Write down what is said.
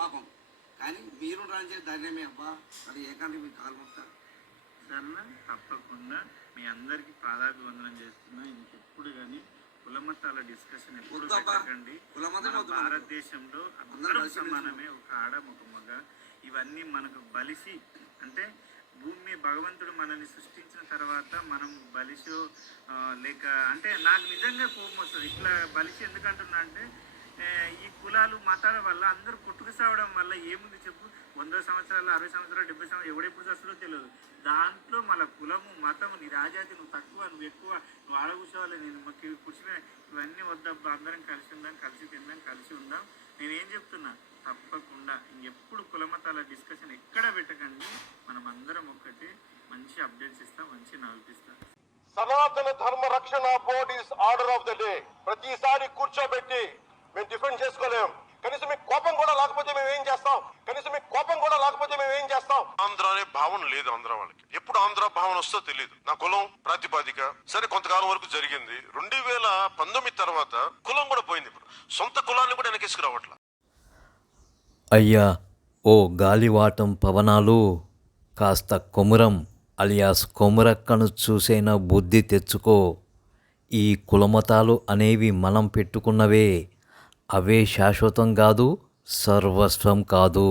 పాపం. కానీ మీరు రాంచే ధైర్యమే అబ్బా. అది ఏకాంటి మీ కాలు మొక్క సన్న తప్పకుండా మీ అందరికీ పాదాభివందనం చేస్తున్నా. ఇంకెప్పుడు కానీ కులమతాల డిస్కషన్ ఎప్పుడు పెట్టకండి. మన భారతదేశంలో అందరూ సమానమే, ఒక ఆడ ఒక మగ. ఇవన్నీ మనకు బలిసి అంటే భూమి భగవంతుడు మనల్ని సృష్టించిన తర్వాత మనం బలిసో లేక అంటే నాకు నిజంగా కోపం వస్తుంది ఇట్లా బలిసి. ఎందుకంటున్నా అంటే ఈ కులాలు మతాల వల్ల అందరూ కొట్టుకు సావడం వల్ల ఏముంది చెప్పు. 100 సంవత్సరాలు 60 సంవత్సరాలు 70 సంవత్సరాలు ఎవడెప్పుడు వస్తుందో తెలియదు. దాంట్లో మన కులము మతము నీ రాజాతి నువ్వు తక్కువ నువ్వు ఎక్కువ నువ్వు ఆడ కూర్చోవాలి నేను మాకు కూర్చుని ఇవన్నీ వద్దబ్బా. అందరం కలిసి ఉందాం, కలిసి తిందాం, కలిసి ఉందాం. నేనేం చెప్తున్నా, తప్పకుండా ఇంకెప్పుడు కులమతాల డిస్కషన్ ఎక్కడ పెట్టకండి. మనం అందరం ఒక్కటే మంచి అప్డేట్స్ ఇస్తాం, మంచి నడిపిస్తాం. సనాతన ధర్మ రక్షణ board is order of the day. ప్రతిసారి కూర్చోబెట్టి మేము డిఫెండ్ చేసుకోలేం. కనీసం మీకు కోపం కూడా లేకపోతే మేము ఏం చేస్తాం? ఆంధ్ర అనే భావన లేదు ఆంధ్ర వాళ్ళకి. ఎప్పుడు ఆంధ్ర భావన వస్తో తెలియదు. నా కులం ప్రాతిపాదిక సరే కొంతకాలం వరకు జరిగింది. 2019 తర్వాత కులం కూడా పోయింది. ఇప్పుడు సొంత కులాన్ని కూడా వెనకేసుకురావట్ల. అయ్యా ఓ గాలివాటం పవనాలు, కాస్త కొమురం అలియాస్ కొమురక్కను చూసైనా బుద్ధి తెచ్చుకో. ఈ కులమతాలు అనేవి మనం పెట్టుకున్నవే. అవే శాశ్వతం కాదు, సర్వస్వం కాదు.